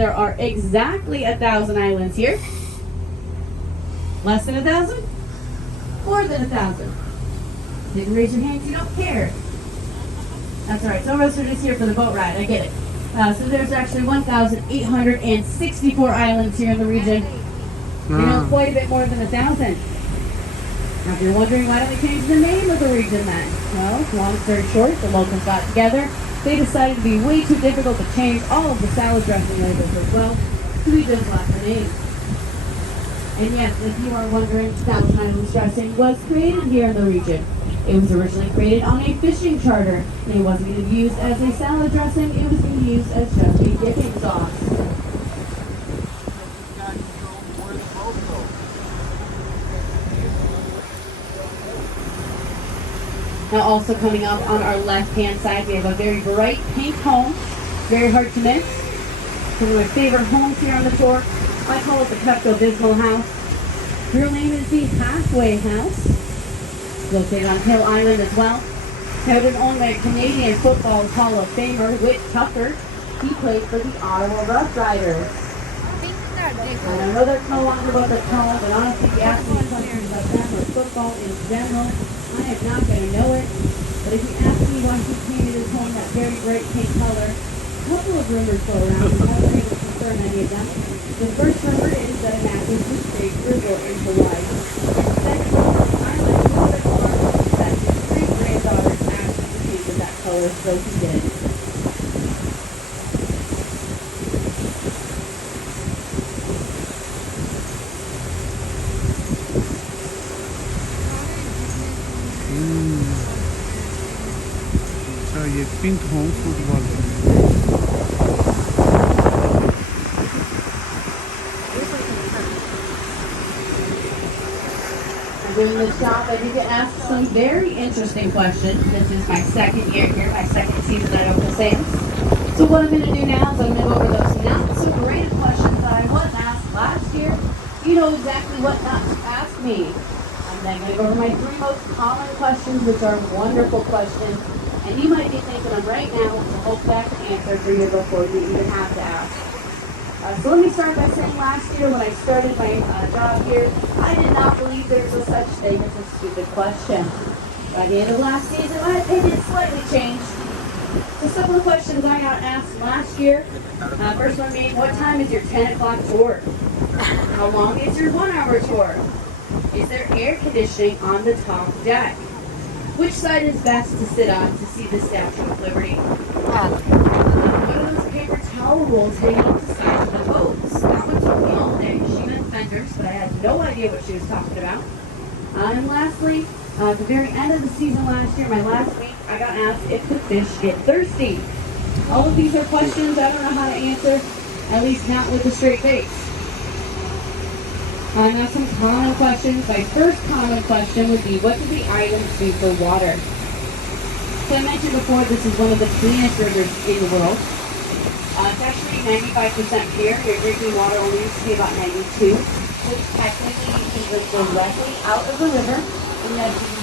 There are exactly 1,000 islands here. Less than 1,000? More than 1,000? Didn't raise your hands, you don't care. That's all right, some of us are just here for the boat ride, I get it. So there's actually 1,864 islands here in the region. You know, quite a bit more than 1,000. Now if you're wondering why don't we change the name of the region then? Well, long story short, the locals got together. They decided to be way too difficult to change all of the salad dressing labels as well, so we just left the name. And yes, if you are wondering, Thousand Islands dressing was created here in the region. It was originally created on a fishing charter, and it wasn't even used as a salad dressing, it was being used as just a dipping sauce. Now also coming up on our left-hand side, we have a very bright pink home, very hard to miss. One of my favorite homes here on the tour. I call it the Pepto-Bismol house. Real name is the Halfway House. Located on Hill Island as well. Now it is owned by a Canadian Football Hall of Famer, Whit Tucker. He played for the Ottawa Rough Riders. And I know that's no longer what they're called, but honestly, if you ask me questions about them or football in general, I am not going to know it. But if you ask me why he painted his home that very bright pink color, a couple of rumors go around, and I wasn't able to confirm any of them. The first rumor is that it matches his favorite resort in Hawaii. Second, I like to put it on that his great-granddaughters actually painted that color, so he did. अच्छा ये pink home football Doing this job, I did get asked some very interesting questions. This is my second year here, my second season at Open Sands. So what I'm going to do now is I'm going to go over those not so great questions that I was asked last year. You know exactly what not to ask me. I'm then going to go over my 3 most common questions, which are wonderful questions. And you might be thinking of right now, I hope that's the answer for you before you even have to ask. So let me start by saying last year when I started my job here, I did not believe there was a such thing as a stupid question. By the end of last season, my opinion slightly changed. So some of the questions I got asked last year, first one being, what time is your 10 o'clock tour? How long is your 1-hour tour? Is there air conditioning on the top deck? Which side is best to sit on to see the Statue of Liberty? What are those paper towel rolls hanging off the sides of the boats? That one took me all day. She meant fenders, but I had no idea what she was talking about. And lastly, at the very end of the season last year, my last week, I got asked if the fish get thirsty. All of these are questions I don't know how to answer, at least not with a straight face. Now some common questions. My first common question would be, what do the islands do for water? So I mentioned before, this is one of the cleanest rivers in the world. It's actually 95% pure. Your drinking water only used to be about 92, which technically you can drink directly out of the river, and yet you can have